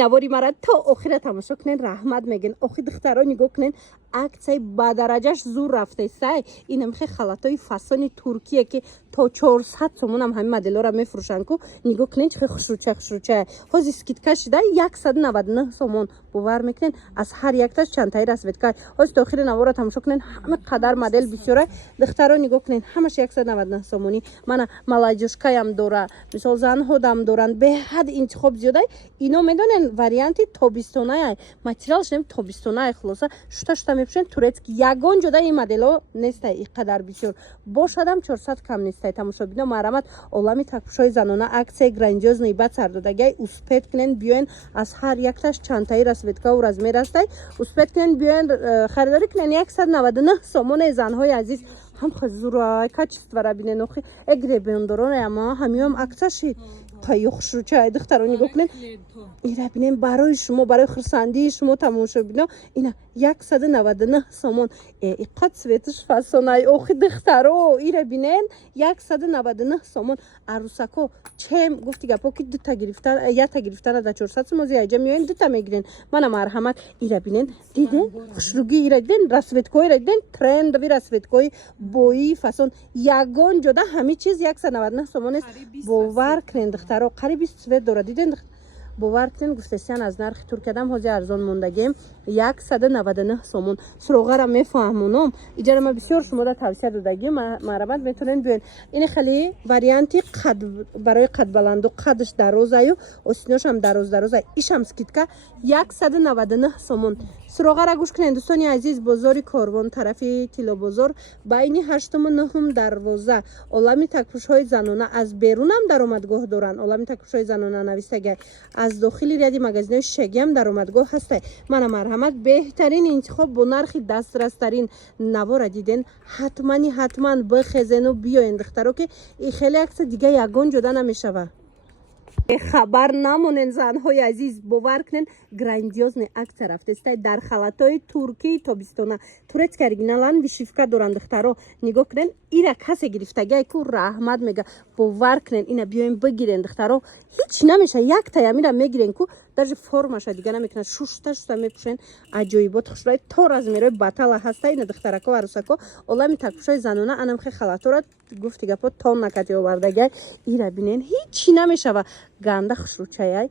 навори мара то охира тамошо кунен, раҳмат мегӯен. Охи духтаро нигоҳ кунен, аксияи ба дараҷаш зур рафтесай. Ина мехе халатои фасони Туркия ки то 400 сомон ҳам ҳамин моделора мефурӯшанд ку нигоҳ кунен чӣ хушрӯча. ҳозир скидка шида 199 сомон. бовар мекунен аз ҳар якташ чандтаи расветка. ҳозир то охири навора тамошо кунен, ҳама қадар модел бисёра. духтаро нигоҳ кунен, ҳамаш 199 сомонӣ. мана молодежкаям дора, мисол занҳодам доранд, беҳад интихоб зиёда. ино медонен варианти тобистонае, материалш нем тобистонае, хулоса шута мепӯшен турецки. ягон ҷода ин модело нестай ин қадар бисёр. бошадам 400 кам нестай. тамошобино маҳрамат, олами такпушои занона аксияи грандиознаи бад сар додагай. успед кунен биёен, аз ҳар якташ чандтаи расветкаву размер астай. успед кунен биёен, харидорӣ кунен. 199 сомоне занҳои азиз. ҳам хазурай качествора бинен. охи эгребендорояма ҳамиам аксаши қайё хушрӯча. духтаро нигоҳ кунен, ира бинен барои шумо, барои хурсандии шумо тамошобино. ина 199 сомон. иққат светиш фасонай. охи духтаро ира бинен 199 сомон. арусако чем гуфти гапо ки дута гирифтан, якта гирифтана да 400 сомон зияҷа меоен, дута мегирен. мана марҳамат, ира бинен, диден хушрӯгӣ, ира диден расветкои, ира диден трендови расветкои бои фасон. ягон ҷода ҳами чиз 199 сомон аст. бовар кунен духтаро, қариби свет дорад. диден бовар кунен, гуфтесиян аз нархи туркиядам ҳозир арзон мондагем 199 сомон. суроғара мефаҳмонам. иҷара ма бисёр шумода тавсия додагим. маҳрамат метавонен биёен. ин хеле варианти қад барои қадбаланду, қадш дарозаю, осиношам дарозай. ишам скидка 199 сомон. суроғара гӯш кунен дӯстони азиз. бозори Корвон, тарафи Тилобозор, байни 8-му 9-му дарвоза. олами такпушҳои занона аз берунам даромадгоҳ доранд. олами такпушҳои занона навистагай. аз дохили ряди магазинои шегиам даромадгоҳ ҳастай. мана марҳамат, беҳтарин интихоб бо нархи дастрастарин навора диден. ҳатман бихезену биёен духтаро ки и хеле акса дига ягон ҷода намешава. хабар намонен занҳои азиз. бовар кунен, грандиозни аксия рафтестай дар халатои туркии тобистона. турецки оригиналан вишивка доранд духтаро. нигоҳ кунен, ира касе гирифтагай ку раҳмат мега. бовар кунен, ина биёен бигирен духтаро. ҳеч намеша, яктая мира мегирен ку даже формаша дига намекунад. шушта мепӯшен. аҷоибот хушрӯи то размерои батала ҳаста. ина духтарако арусако олами такпушои занона анамхе халатора гуфти гапо тон накати овардагай. ира бинен, ҳечи намешава. ганда хушрӯчаяй.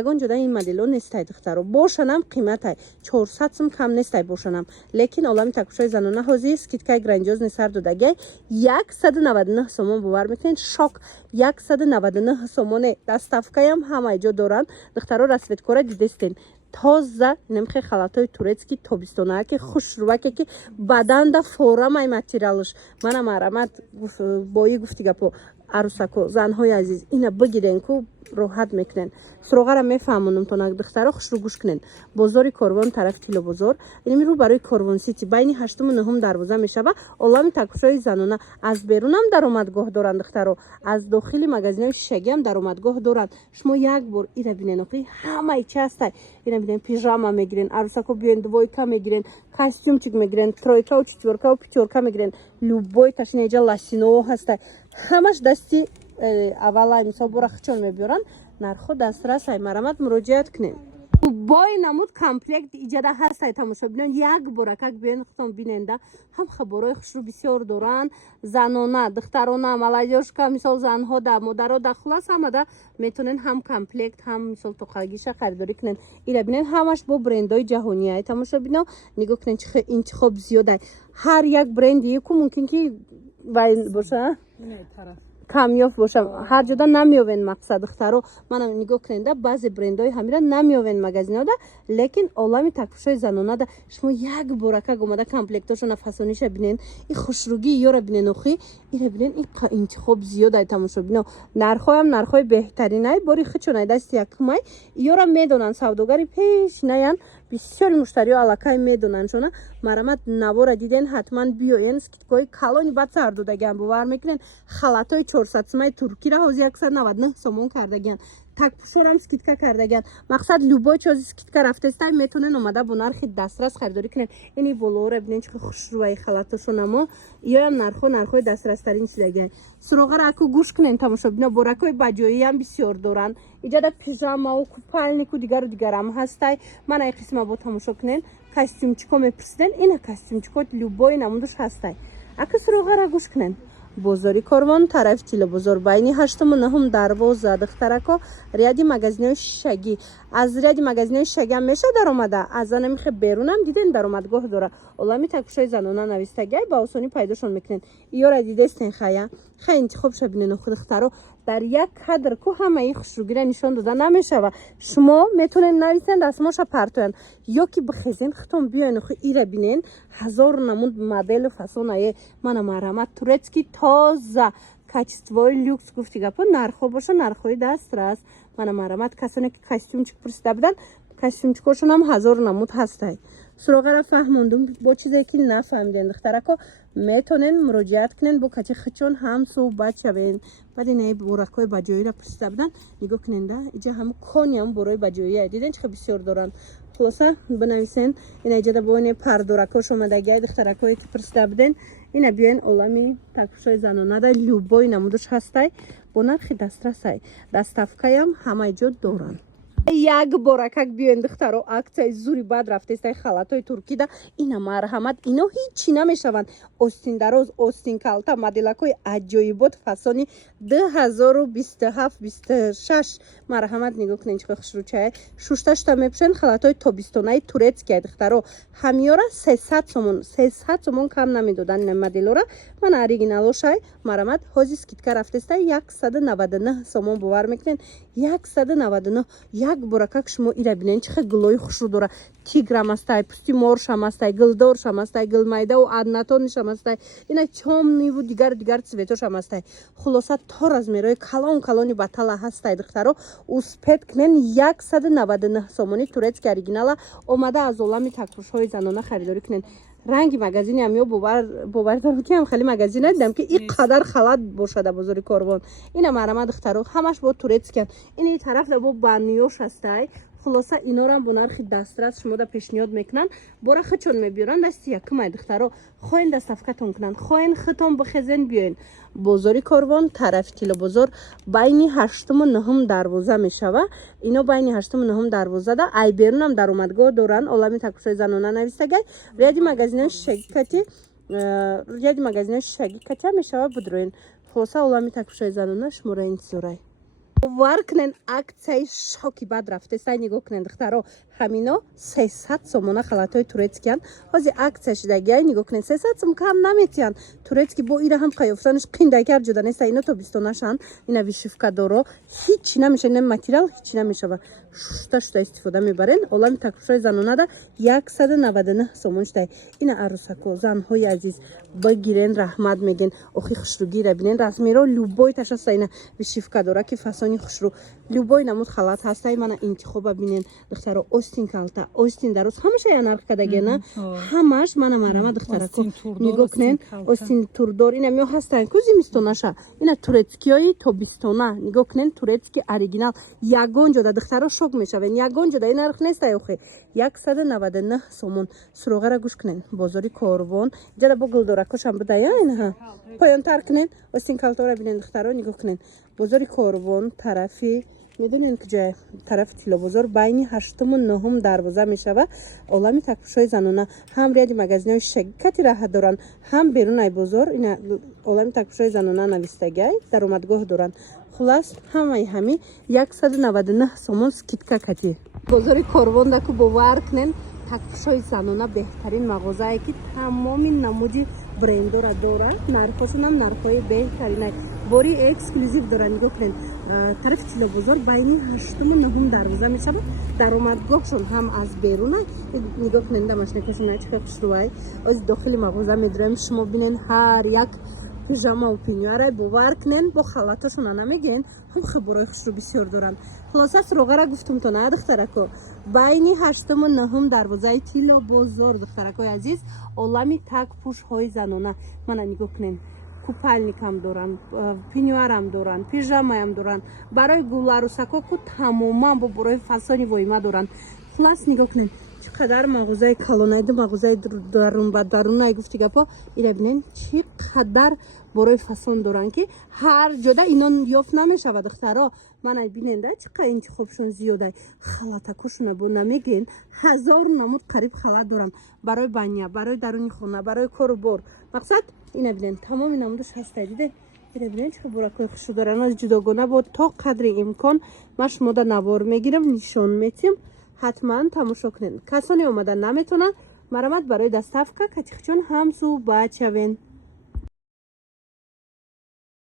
ягон ҷода ин модело нестай духтаро. бошанам қиматай 400 сум кам нестай бошанам. лекин олами такпушои занона ҳозир скидкаи грандиозни сар додагай 199 сомон. бовар мекунен, шок 199 сомоне. доставкаям ҳамаи ҷо доранд духтаро. расветкора дидестен тоза немхе халатои турецки тобистонаке хушрӯаке ки баданда форамай материалш. мана маҳрамат, бои гуфти гапо арусако занҳои азиз, ина бигирен ку роҳат мекунен. суроғара мефаҳмонам тонак духтаро. хушрӯ гӯш кунен. бозори Корвон, тарафи Тилобозор. ин рӯ барои Корвон сити байни 8-му 9-му дарвоза мешава. олами такпушои занона аз берунам даромадгоҳ доранд духтаро. аз дохили магазинои шишагиам даромадгоҳ доранд. шумо як бор ира бинен. охи ҳамаи чи астай. ира бинен, пижама мегирен, арусако биёен двойка мегирен, костюмчик мегирен, тройкаву четвёркаву пятёрка мегирен. любой ташинеҷа ласино ҳастай. ҳамаш дасти аввалай мисол бора хичон мебиёранд. нархо дастрасай. марамат муроҷиат кунен. бой намуд комплект иҷада ҳастай. тамошобинон як боракак биёен хутон биненда. ҳам хаборои хушрӯ бисёр доранд. занона, духтарона, молодежка, мисол занҳода, модарода, хулас ҳамада метавонен ҳам комплект, ҳам мисол тоқагиша харидорӣ кунен. ира бинен, ҳамаш бо брендои ҷаҳонияй. тамошобино нигоҳ кунен чихе интихоб зиёдай. ҳар як бренди ку мумкин ки вай боша камёф бошам. ҳар ҷода намеёвен мақсад духтаро. мана нигоҳ куненда баъзе брендҳои ҳамира намеёвен магазинода, лекин олами такпушои занонада шумо як боракак омада комплектошона фасониша бинен. и хушрӯгии ёра бинен. охи ира бинен, интихоб зиёдай. тамошобино нархоям нархои беҳтаринай. бори хичонай дасти якмай. ёра медонанд, савдогари пешинаян. бисёри муштариҳо аллакай медонанд. шона марамат навора диден, ҳатман биёен. скидкои калони бад сар додагиан. бовар мекунен, халатои 400 сумаи туркира ҳозир 199 сомон кардагиан. такпушорам скидка кардаган. Мақсад любой чози скидка рафтестай метонен омада бо нархи дастрас харидорӣ кунед. Ини болоро бинен чӣ хушрӯи халатошонамо иёам нархои дастрастарин чидаган. Суроғара аку гӯш кунен тамошо бино боракои баҷоиам бисёр доранд. Иҷада пижамау купальнику дигарам ҳастай. Мана ай қисма бо тамошо кунен. Костюмчико мепурсиден. Ина костюмчико любой намудуш ҳастай. Аку суроғара гӯш кунен. Бозори Корвон тарафи Тилобозор байни 8-9 дарвоза духтарако ряди магазинои шишагӣ. Аз ряди магазинои шишагӣ меша даромада. Аз анамихе берунам диден даромадгоҳ дора. Олами такушои занона навистагай ба осонӣ пайдошон мекунен. Иёра дидестен хая. Хай интихоб шабинен духтаро дар як кадр ку ҳамаи хушругира нишон дода намешава. Шумо метонен нависен дастмоша партоян ё ки бихезен хитон биёен ху ира бинен 1000 намуд моделу фасонае мана марҳамат турецки тоза качествои люкс гуфти гапо нархо боша нархои дастрас мана марҳамат касоне ки костюмчик пурсида будан костюмчикошонам 1000 намуд ҳастай. Суроғара фаҳмондум бо чизе ки нафаҳмиден духтарако метонен муроҷиат кунен бо качи хичон ҳам суҳбат шавен. Баъд ин боракои баҷоиро пурсида будан нигоҳ кунен да иҷа ҳам кониам борои баҷоия диден чӣ бисёр доранд. Хулоса бинависен ина иҷада бо ин пардоракош омадагиай духтаракое ки пурсида буден ина биёен олами такпушои занонада любой намудуш ҳастай бо нархи дастрасай. Доставкаям ҳамаи ҷо доранд. Як боракак биёен духтаро аксияи зури бад рафтестай халатои туркида ина марҳамат ино ҳичи намешаванд. Остин дароз остин калта моделакои аҷоибот фасони 2027-26 марҳамат нигоҳ кунен чиқо хушрӯчае шушташта мепӯшен халатои тобистонаи турецкия духтаро ҳамиёра 300 сомон кам намедодан ина моделора мана оригиналошай марҳамат ҳози скидка рафтестай 199 сомон бовар мекунен 199 як боракак шумо ира бинен чихе гулои хушрӯ дора тиграм астай пусти моршам астай гилдоршам астай гилмайдау аднатонишам астай ина чомниву дигар цветошам астай. Хулоса то размерои калони батала ҳастай духтаро успед кунен 199 сомони турецки оригинала омада аз олами такпушҳои занона харидорӣ кунен. ранги магазини амё бовар дорам ки ҳам хали магазин надидам ки ин қадар халат бошада бозори Корвон. Ина марама духтаро ҳамаш бо турецкиан. Ини тараф да бо баниёш ҳастай. Хулоса инорам бо нархи дастрас шумода пешниҳод мекунанд. Бора хичон мебиёранд дасти якумай духтаро хоҳен дастафкатон кунанд хоҳен хитон бихезен биёен. Бозори Корвон тарафи Тилобозор байни 8-9 дарвоза мешава. Ино байни 8-9 дарвозада ай берунам даромадгоҳ доранд олами такушои занона навистагай ряди магазинои шишагӣ катя мешава будроен. Хулоса олами такушои занона шуморо интизорай. Бовар кунен аксияи шоки бад рафтестай нигоҳ кунен духтаро ҳамино 300 сомона халатои турецкиян ҳози аксия шидагиай нигоҳ кунен 300 сом кам наметиян турецки бо ира ҳам қаёфтанаш қиндакар ҷуда неста ино тобистонашан ина вишивка доро ҳичи намешава ина материал ҳичи намешава шуста истифода мебарен олами такушои занонада 199 сомон шудай. Ина арӯсако занҳои азиз багирен раҳмат меген охи хушругира бинен размеро любой ташаста ина вишивка дора ки фасони хушрӯ любой намуд халат ҳастай мана интихоба бинен духтаро остин калта остин дароз ҳамаша я нарх кадагена ҳамаш мана марама духтарако нигоҳ кунен остин турдор ина мё ҳастан ку зимистонаша ина турецкиёи тобистона нигоҳ кунен турецки оригинал ягон ҷода духтаро шок мешавен ягон ҷода ин нарх нестай охе 199 сомон. Суроғара гӯш кунен бозори Корвон ҷада бо гулдоракошам будая инаҳа поёнтар кунен остин калтора бинен духтаро нигоҳ кунен бозори Корвон тарафи медонен куҷае тарафи Тилобозор байни 8-9 дарвоза мешава олами такпушои занона ҳам ряди магазинои шишагӣ кати раҳа доранд ҳам берунай бозор ина олами такпушои занона навистагай даромадгоҳ доранд. Хулас ҳамаи ҳами 199 сомон скидка кати. Бозори Корвон даку бовар кунен такпушои занона беҳтарин мағозае ки тамоми намуди брендора дора нархошонам нархҳои беҳтаринай бори эксклюзив дора нигоҳ кунен тарафи Тилобозор байни 8-9 дарвоза мешава даромадгоҳшон ҳам аз берунай нигоҳ кунен дамашнакашонай чихе хушрӯай оз дохили мағоза медураем шумо бинен ҳар як пижама пинёрай бовар кунен бо халаташона намегӯен ҳам хаборои хушрӯ бисёр доранд. Хулоса суроғара гуфтумтон а духтарако байни 8-9 дарвозаи Тилобозор духтаракои азиз олами такпушҳои занона мана нигоҳ кунен купальникам доранд, пенюарам доранд, пижамаям доранд, барои гуларусако ку тамоман бо борои фасони воима доранд. Хулас нигоҳ кунед чӣ қадар мағозаи калонайду мағозаи дарун ба дарунай гуфти гапо ира бинен чӣ қадар борои фасон доранд ки ҳар ҷода инон ёфт намешавад духтаро. Мана биненда чӣ қа интихобшон зиёдай. Халатакушона бо намегӯен 1000 намуд қариб халат дорам барои баня, барои даруни хона, барои кору бор. Мақсад ина бинен тамоми намудаш ҳастай диде. Ира бинен чӣ қа буракои хушударана ҷудогона бо то қадри имкон ман шумода навор мегирам, нишон метиҳам. ҳатман тамошо кунед. Касоне омада наметонанд марамад барои доставка катихчон ҳамзу бачавен.